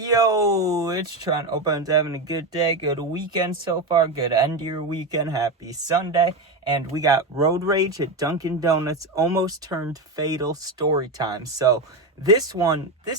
Yo, it's Trent. Hope everyone's having a good day, good weekend so far, good end of your weekend, happy Sunday. And we got road rage at Dunkin' Donuts, almost turned fatal story time. So this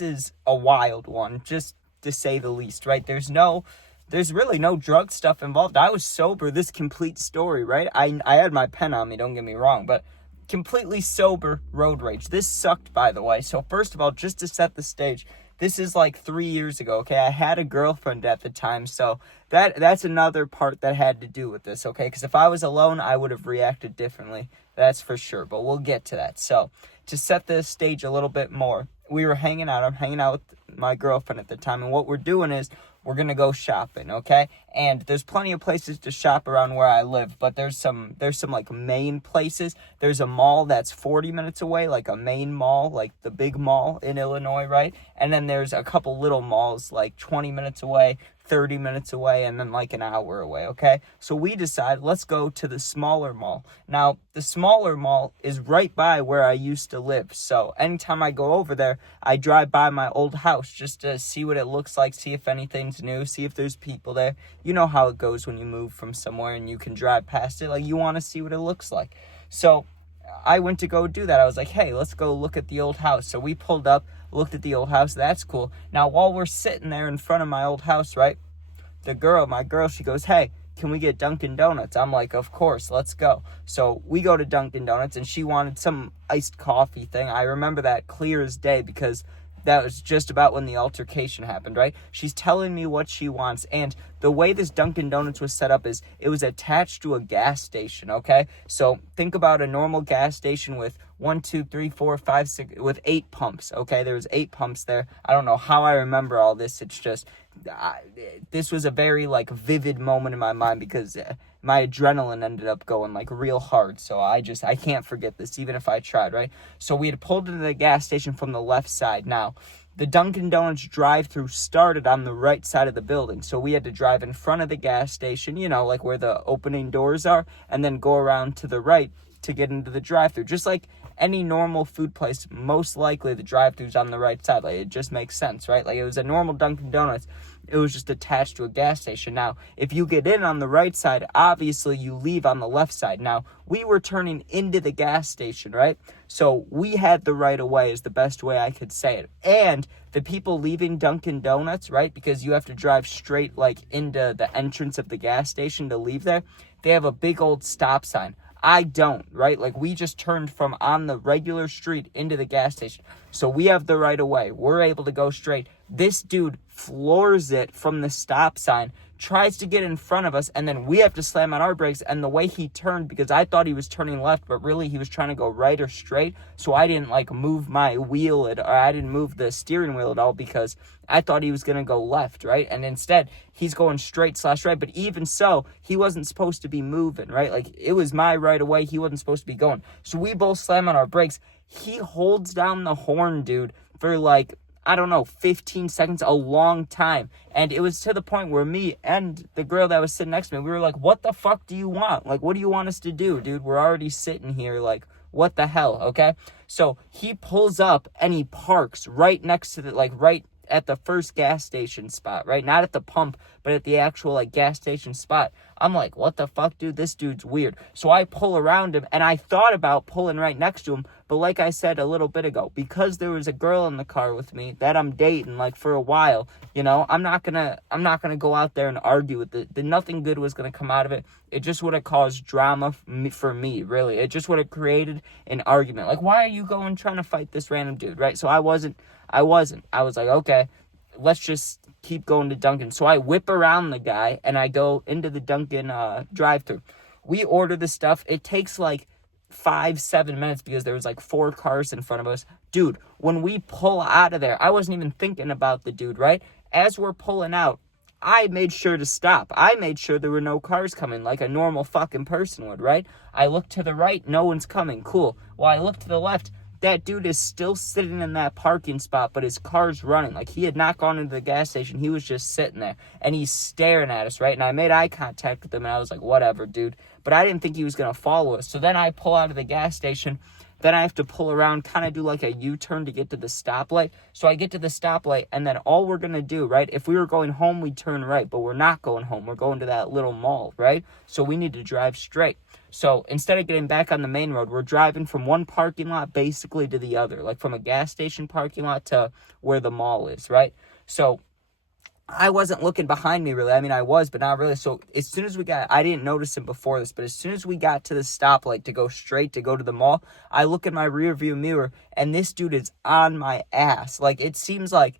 is a wild one, just to say the least, right? There's really no drug stuff involved. I was sober this complete story, right? I had my pen on me, don't get me wrong, but completely sober road rage. This sucked, by the way. So first of all, just to set the stage, this is like 3 years ago, okay? I had a girlfriend at the time, so that's another part that had to do with this, okay? Because if I was alone, I would have reacted differently. That's for sure, but we'll get to that. So to set the stage a little bit more, we were hanging out. I'm hanging out with my girlfriend at the time, and what we're doing is we're going to go shopping, okay? And there's plenty of places to shop around where I live, but there's some like main places. There's a mall that's 40 minutes away, like a main mall, like the big mall in Illinois, right? And then there's a couple little malls like 20 minutes away, 30 minutes away, and then like an hour away, okay? So we decide, let's go to the smaller mall. Now, the smaller mall is right by where I used to live. So anytime I go over there, I drive by my old house just to see what it looks like, see if anything's new, see if there's people there. You know how it goes when you move from somewhere and you can drive past it. Like, you want to see what it looks like. So I went to go do that. I was like, hey, let's go look at the old house. So we pulled up, looked at the old house. That's cool. Now, while we're sitting there in front of my old house, right, my girl, she goes, hey, can we get Dunkin' Donuts? I'm like, of course, let's go. So we go to Dunkin' Donuts, and she wanted some iced coffee thing. I remember that clear as day because that was just about when the altercation happened, right? She's telling me what she wants, and the way this Dunkin' Donuts was set up is it was attached to a gas station, okay? So think about a normal gas station with 1, 2, 3, 4, 5, 6, with 8 pumps, okay? There was 8 pumps there. I don't know how I remember all this. It's just, this was a very, like, vivid moment in my mind because my adrenaline ended up going, like, real hard. So I can't forget this, even if I tried, right? So we had pulled into the gas station from the left side. Now, the Dunkin' Donuts drive-thru started on the right side of the building, so we had to drive in front of the gas station, you know, like where the opening doors are, and then go around to the right to get into the drive-thru. Just like any normal food place, most likely the drive-thru's on the right side. Like, it just makes sense, right? Like, it was a normal Dunkin' Donuts. It was just attached to a gas station. Now, if you get in on the right side, obviously you leave on the left side. Now, we were turning into the gas station, right? So we had the right of way is the best way I could say it. And the people leaving Dunkin' Donuts, right, because you have to drive straight, like, into the entrance of the gas station to leave there, they have a big old stop sign. I don't, right? Like, we just turned from on the regular street into the gas station. So we have the right of way. We're able to go straight. This dude floors it from the stop sign, tries to get in front of us, and then we have to slam on our brakes. And the way he turned, because I thought he was turning left, but really he was trying to go right or straight. So I didn't, like, move my wheel, or I didn't move the steering wheel at all because I thought he was going to go left, right? And instead, he's going straight/right. But even so, he wasn't supposed to be moving, right? Like, it was my right of way. He wasn't supposed to be going. So we both slam on our brakes. He holds down the horn, dude, for, like, I don't know, 15 seconds, a long time. And it was to the point where me and the girl that was sitting next to me, we were like, what the fuck do you want? Like, what do you want us to do, dude? We're already sitting here, like, what the hell, okay? So he pulls up and he parks right next to the, like, right at the first gas station spot, right? Not at the pump, but at the actual, like, gas station spot. I'm like, what the fuck, dude? This dude's weird. So I pull around him, and I thought about pulling right next to him, but like I said a little bit ago, because there was a girl in the car with me that I'm dating, like, for a while, you know, I'm not gonna go out there and argue with it. Nothing good was gonna come out of it. It just would have caused drama for me, really. It just would have created an argument. Like, why are you going trying to fight this random dude, right? So I wasn't. I was like, okay, let's just keep going to Dunkin'. So I whip around the guy, and I go into the Dunkin' drive-thru. We order the stuff. It takes, like, 5-7 minutes because there was, like, 4 cars in front of us. Dude, when we pull out of there, I wasn't even thinking about the dude, right? As we're pulling out, I made sure to stop. I made sure there were no cars coming like a normal fucking person would, right? I look to the right, no one's coming. Cool. Well, I look to the left. That dude is still sitting in that parking spot, but his car's running. Like, he had not gone into the gas station. He was just sitting there, and he's staring at us, right? And I made eye contact with him, and I was like, whatever, dude. But I didn't think he was going to follow us. So then I pull out of the gas station, then I have to pull around, kind of do like a U-turn to get to the stoplight. So I get to the stoplight, and then all we're going to do, right, if we were going home, we'd turn right, but we're not going home. We're going to that little mall, right? So we need to drive straight. So instead of getting back on the main road, we're driving from one parking lot basically to the other, like from a gas station parking lot to where the mall is, right? So I wasn't looking behind me, really. I mean, I was, but not really. So as soon as I didn't notice him before this, but as soon as we got to the stoplight to go straight to go to the mall, I look in my rear view mirror, and this dude is on my ass. Like, it seems like,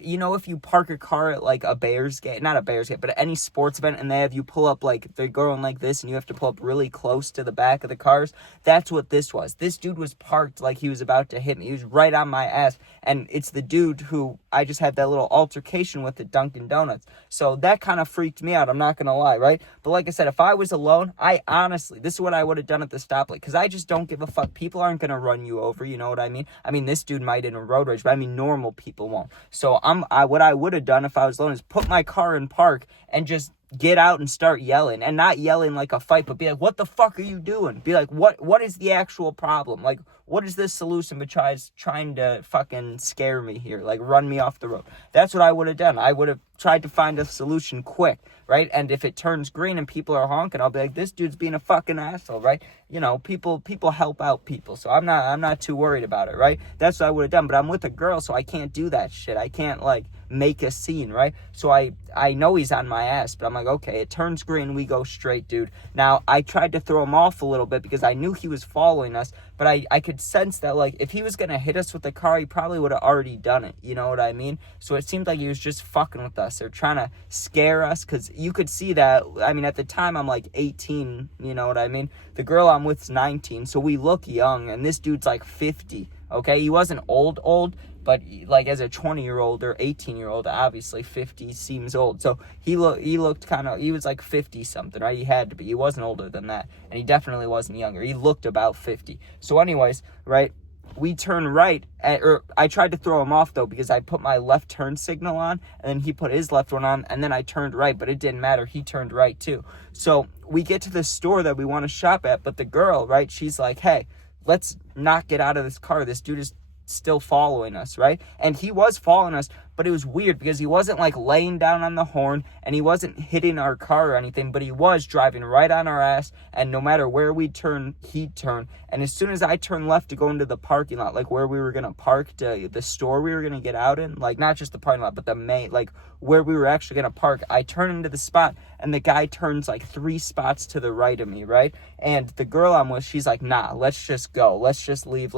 you know, if you park a car at, like, a Bears game, not a Bears game, but at any sports event, and they have you pull up, like, they're going like this, and you have to pull up really close to the back of the cars, that's what this was. This dude was parked like he was about to hit me. He was right on my ass, and it's the dude who I just had that little altercation with at Dunkin' Donuts. So that kind of freaked me out, I'm not gonna lie, right? But like I said, if I was alone, I honestly, this is what I would have done at the stoplight, because I just don't give a fuck. People aren't gonna run you over, you know what I mean? I mean, this dude might in a road rage, but I mean, normal people won't. So what I would have done if I was alone is put my car in park and just get out and start yelling, and not yelling like a fight, but be like, what the fuck are you doing? Be like, what is the actual problem? Like, what is this solution besides trying to fucking scare me here? Like, run me off the road. That's what I would have done. I would have tried to find a solution quick, right? And if it turns green and people are honking, I'll be like, this dude's being a fucking asshole, right? You know, people help out people, so I'm not too worried about it, right? That's what I would have done. But I'm with a girl, so I can't do that shit. I can't, like, make a scene, right? So I know he's on my ass, but I'm like, okay, it turns green, we go straight, dude. Now, I tried to throw him off a little bit because I knew he was following us, but I could sense that, like, if he was going to hit us with the car, he probably would have already done it, you know what I mean? So it seemed like he was just fucking with us, or trying to scare us, because you could see that. I mean, at the time, I'm like 18, you know what I mean? The girl I'm with's 19, so we look young, and this dude's like 50, okay? He wasn't old, but like as a 20-year-old or 18-year-old, obviously 50 seems old. So he looked kind of, he was like 50 something, right? He had to be. He wasn't older than that, and he definitely wasn't younger. He looked about 50. So anyways, right, we turn right, or I tried to throw him off though, because I put my left turn signal on, and then he put his left one on, and then I turned right, but it didn't matter. He turned right too. So we get to the store that we want to shop at, but the girl, right, she's like, hey, let's not get out of this car. This dude is still following us, right? And he was following us, but it was weird because he wasn't like laying down on the horn, and he wasn't hitting our car or anything, but he was driving right on our ass, and no matter where we turn, he'd turn. And as soon as I turned left to go into the parking lot, like where we were gonna park, to the store we were gonna get out in, like not just the parking lot, but the main, like where we were actually gonna park, I turn into the spot, and the guy turns like 3 spots to the right of me, right? And the girl I'm with, she's like, nah, let's just go, let's just leave,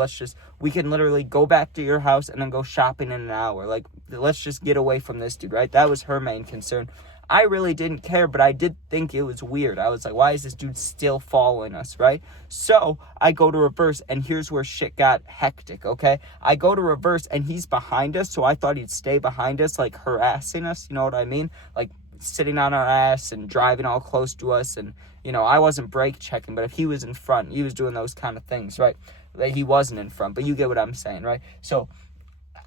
we can literally go back to your house and then go shopping in an hour. Like, let's just get away from this dude, right? That was her main concern. I really didn't care, but I did think it was weird. I was like, why is this dude still following us, right? So I go to reverse, and here's where shit got hectic, okay? I go to reverse, and he's behind us, so I thought he'd stay behind us, like harassing us, you know what I mean? Like sitting on our ass and driving all close to us, and, you know, I wasn't brake checking, but if he was in front, he was doing those kind of things, right? That he wasn't in front, but you get what I'm saying, right? So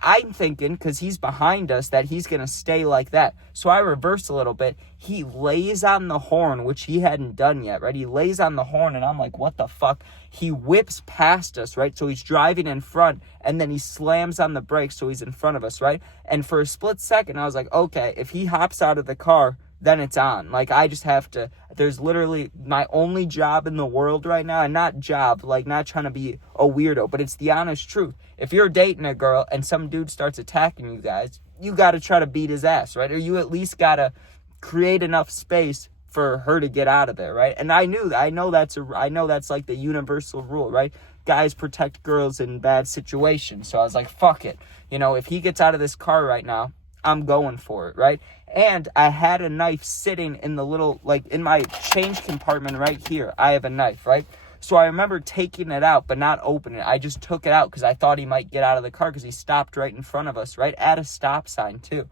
I'm thinking, because he's behind us, that he's going to stay like that. So I reverse a little bit. He lays on the horn, which he hadn't done yet, right? He lays on the horn, and I'm like, what the fuck? He whips past us, right? So he's driving in front, and then he slams on the brakes, so he's in front of us, right? And for a split second, I was like, okay, if he hops out of the car, then it's on. Like, I just have to, there's literally my only job in the world right now, and not job, like not trying to be a weirdo, but it's the honest truth. If you're dating a girl and some dude starts attacking you guys, you got to try to beat his ass, right? Or you at least got to create enough space for her to get out of there, right? And I know that's like the universal rule, right? Guys protect girls in bad situations. So I was like, fuck it. You know, if he gets out of this car right now, I'm going for it, right? And I had a knife sitting in the little, like, in my change compartment right here. I have a knife, right? So I remember taking it out, but not opening it. I just took it out because I thought he might get out of the car, because he stopped right in front of us, right? At a stop sign, too.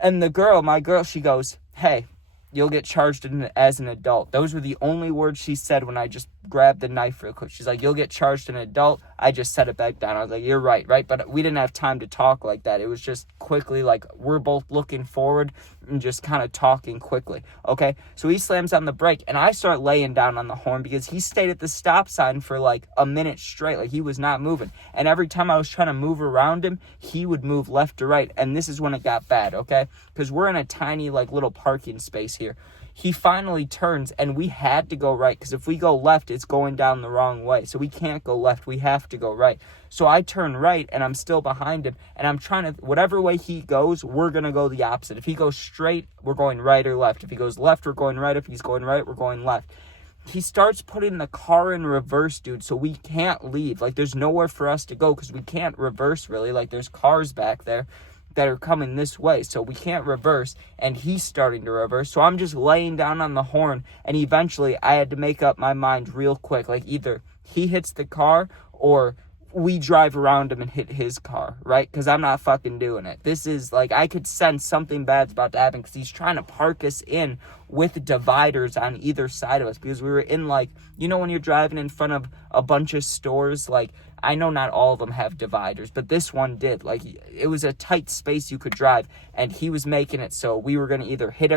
And my girl, she goes, hey, you'll get charged as an adult. Those were the only words she said when I just grabbed the knife real quick. She's like, you'll get charged an adult. I just set it back down. I was like, you're right? But we didn't have time to talk like that. It was just quickly, like, we're both looking forward and just kind of talking quickly, okay? So he slams on the brake, and I start laying down on the horn because he stayed at the stop sign for, like, a minute straight. Like, he was not moving. And every time I was trying to move around him, he would move left to right. And this is when it got bad, okay? Because we're in a tiny, like, little parking space here. He finally turns, and we had to go right, because if we go left, it's going down the wrong way. So we can't go left. We have to go right. So I turn right, and I'm still behind him, and I'm trying to, whatever way he goes, we're going to go the opposite. If he goes straight, we're going right or left. If he goes left, we're going right. If he's going right, we're going left. He starts putting the car in reverse, dude, so we can't leave. Like, there's nowhere for us to go, because we can't reverse, really. Like, there's cars back there that are coming this way, so we can't reverse, and he's starting to reverse. So I'm just laying down on the horn, and eventually I had to make up my mind real quick. Like, either he hits the car or we drive around him and hit his car, right? Because I'm not fucking doing it. This is, like, I could sense something bad's about to happen, because he's trying to park us in with dividers on either side of us, because we were in, like, you know when you're driving in front of a bunch of stores, like, I know not all of them have dividers, but this one did. Like, it was a tight space you could drive, and he was making it so we were going to either hit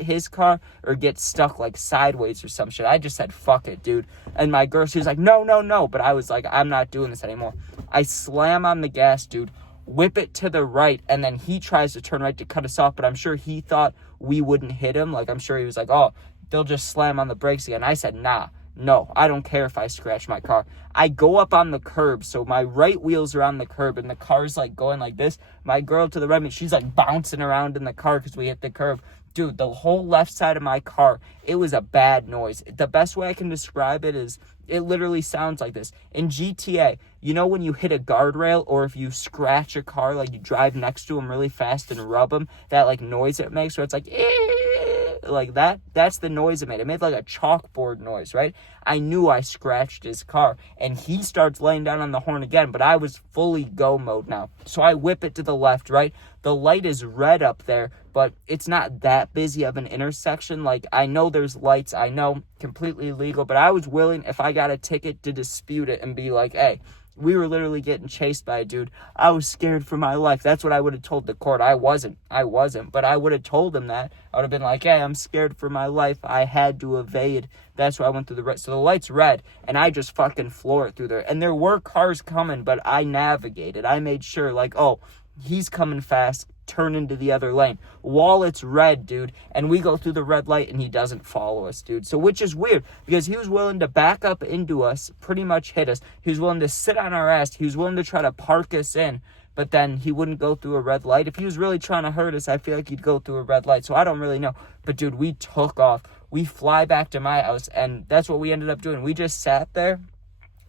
his car, or get stuck, like, sideways or some shit. I just said, fuck it, dude. And my girl, she was like, no. But I was like, I'm not doing this anymore. I slam on the gas, dude, whip it to the right, and then he tries to turn right to cut us off, but I'm sure he thought we wouldn't hit him. Like, I'm sure he was like, oh, they'll just slam on the brakes again. I said, nah. No, I don't care if I scratch my car. I go up on the curb, so my right wheels are on the curb, and the car's, like, going like this. My girl to the right, she's, like, bouncing around in the car because we hit the curb. Dude, the whole left side of my car, it was a bad noise. The best way I can describe it is, it literally sounds like this. In GTA, you know when you hit a guardrail, or if you scratch a car, like, you drive next to them really fast and rub them, that, like, noise it makes, where it's like, like that, that's the noise it made. It made like a chalkboard noise, right? I knew I scratched his car, and he starts laying down on the horn again, but I was fully go mode now. So I whip it to the left, right? The light is red up there, but it's not that busy of an intersection. Like, I know there's lights, I know, completely legal, but I was willing, if I got a ticket, to dispute it and be like, hey, we were literally getting chased by a dude. I was scared for my life. That's what I would have told the court. I wasn't, but I would have told him that. I would have been like, hey, I'm scared for my life. I had to evade. That's why I went through the red. So the light's red, and I just fucking floor it through there. And there were cars coming, but I navigated. I made sure, like, oh, he's coming fast, turn into the other lane. While it's red, dude, and we go through the red light, and he doesn't follow us, dude. So, which is weird, because he was willing to back up into us, pretty much hit us. He was willing to sit on our ass. He was willing to try to park us in, but then he wouldn't go through a red light. If he was really trying to hurt us, I feel like he'd go through a red light. So I don't really know. But, dude, we took off. We fly back to my house, and that's what we ended up doing. We just sat there,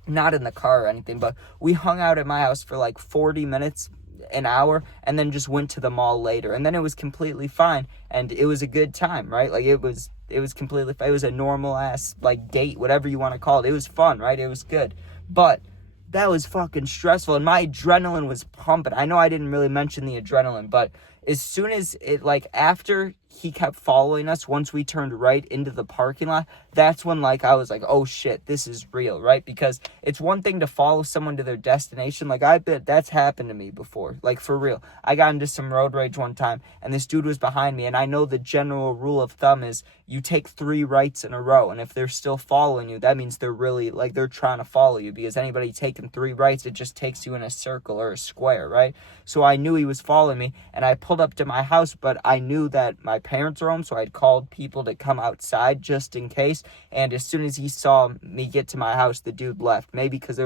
not in the car or anything, but we hung out at my house for like 40 minutes, an hour, and then just went to the mall later. And then it was completely fine, and it was a good time, right? Like, it was completely fine. It was a normal ass, like, date, whatever you want to call it. It was fun, right? It was good. But that was fucking stressful, and my adrenaline was pumping. I know I didn't really mention the adrenaline, but as soon as it, like, after he kept following us, once we turned right into the parking lot, that's when, like, I was like, oh shit, this is real, right? Because it's one thing to follow someone to their destination. Like, I bet that's happened to me before, like, for real. I got into some road rage one time, and this dude was behind me, and I know the general rule of thumb is you take 3 rights in a row, and if they're still following you, that means they're really, like, they're trying to follow you, because anybody taking 3 rights, it just takes you in a circle or a square, right? So I knew he was following me, and I pulled up to my house, but I knew that my parents were home, so I'd called people to come outside just in case. And as soon as he saw me get to my house, the dude left. Maybe because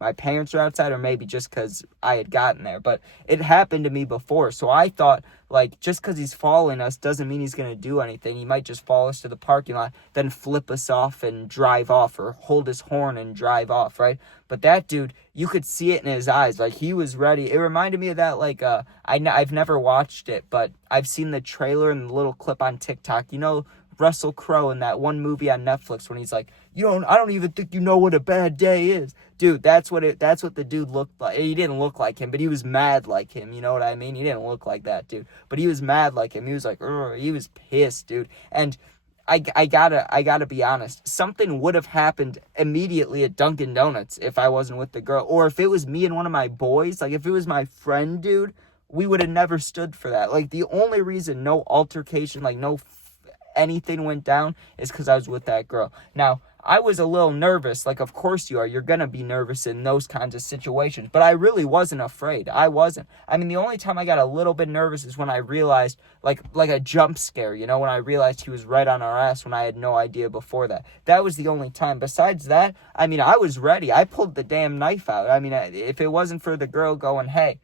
my parents were outside, or maybe just because I had gotten there. But it happened to me before, so I thought, like, just because he's following us doesn't mean he's going to do anything. He might just follow us to the parking lot, then flip us off and drive off, or hold his horn and drive off, right? But that dude, you could see it in his eyes. Like, he was ready. It reminded me of that, like, I've never watched it, but I've seen the trailer and the little clip on TikTok. You know, Russell Crowe in that one movie on Netflix when he's like, I don't even think you know what a bad day is. Dude, that's what the dude looked like. He didn't look like him, but he was mad like him. You know what I mean? He didn't look like that dude, but he was mad like him. He was like, he was pissed, dude. And I gotta be honest. Something would have happened immediately at Dunkin' Donuts if I wasn't with the girl. Or if it was me and one of my boys, like if it was my friend, dude, we would have never stood for that. Like the only reason no altercation, like no anything went down is because I was with that girl. Now, I was a little nervous. Like, of course you are. You're going to be nervous in those kinds of situations. But I really wasn't afraid. I wasn't. I mean, the only time I got a little bit nervous is when I realized, like a jump scare, you know, when I realized he was right on our ass when I had no idea before that. That was the only time. Besides that, I mean, I was ready. I pulled the damn knife out. I mean, if it wasn't for the girl going, hey,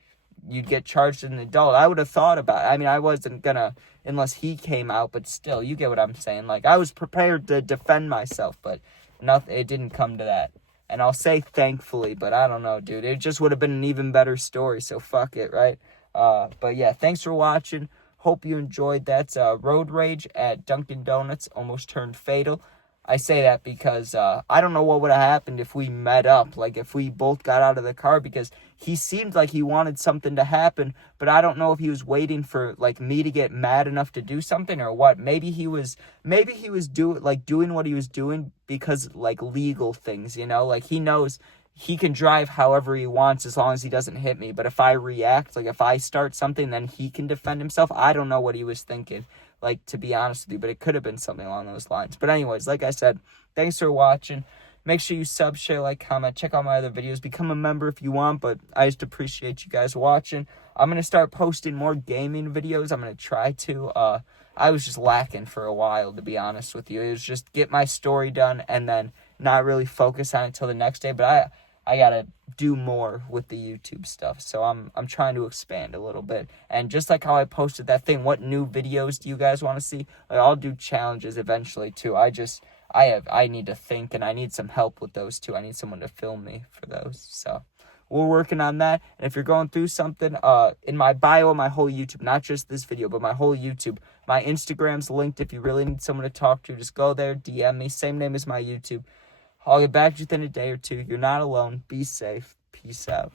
you'd get charged as an adult, I would have thought about it. I mean, I wasn't gonna, unless he came out, but still, you get what I'm saying. Like, I was prepared to defend myself, but nothing, it didn't come to that. And I'll say thankfully, but I don't know, dude. It just would have been an even better story, so fuck it, right? But yeah, thanks for watching. Hope you enjoyed. That's Road Rage at Dunkin' Donuts, almost turned fatal. I say that because I don't know what would have happened if we met up, like if we both got out of the car, because he seemed like he wanted something to happen, but I don't know if he was waiting for like me to get mad enough to do something or what. Maybe he was doing what he was doing because like legal things, you know, like he knows he can drive however he wants as long as he doesn't hit me. But if I react, like if I start something, then he can defend himself. I don't know what he was thinking, like, to be honest with you, but it could have been something along those lines. But anyways, like I said, thanks for watching. Make sure you sub, share, like, comment, check out my other videos, become a member if you want, but I just appreciate you guys watching. I'm going to start posting more gaming videos. I'm going to try to. I was just lacking for a while, to be honest with you. It was just get my story done and then not really focus on it till the next day, but I gotta do more with the YouTube stuff, so I'm trying to expand a little bit. And just like how I posted that thing, what new videos do you guys want to see? Like, I'll do challenges eventually too. I need to think, and I need some help with those too. I need someone to film me for those, so we're working on that. And if you're going through something, in my bio, my whole YouTube, not just this video, but my whole YouTube, my Instagram's linked. If you really need someone to talk to, just go there, DM me, same name as my YouTube. I'll get back to you within a day or two. You're not alone. Be safe. Peace out.